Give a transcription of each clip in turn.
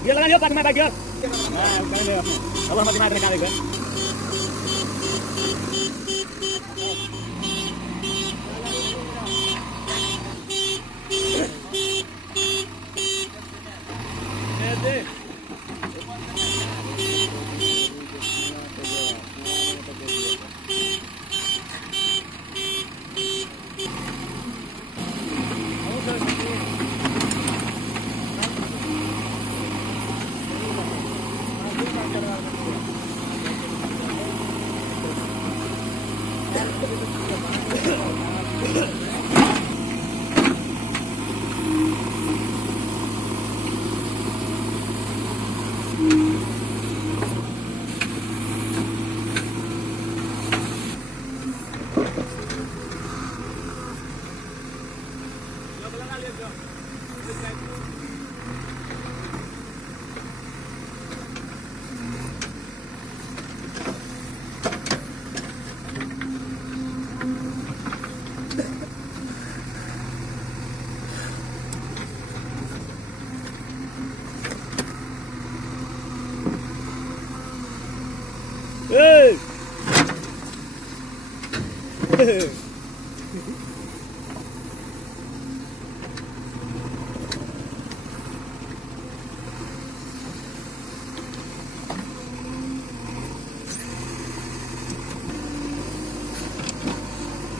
ये लगा लियो पास में बैठ गया मैं करेंगे अपने अब हम दिमाग में काम देगा दे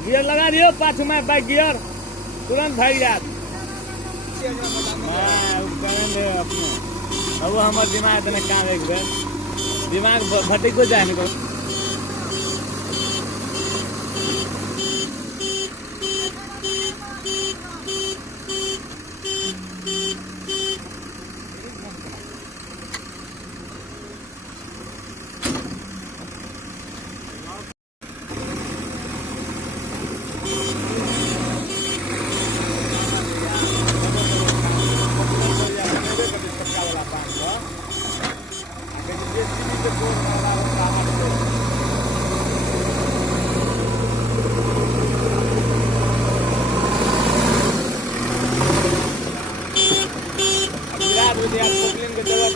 गियर लगा दियो पाछू में बैक गियर तुरंत भाग जात मैं करेंगे अपने अब हमारे दिमाग में काम एक बार दिमाग भटक को जाने को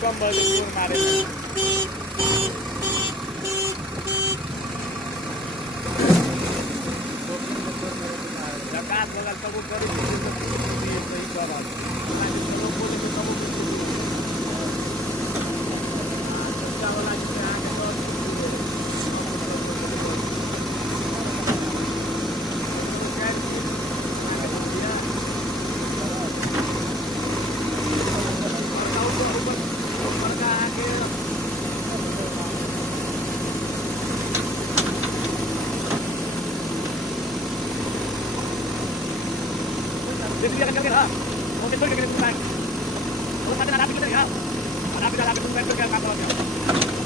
कम बल मारे जकात लगा सब करी सही कर dia kan kira oke tuh kita kan kalau ada api kita ya ada api kita kan kapalnya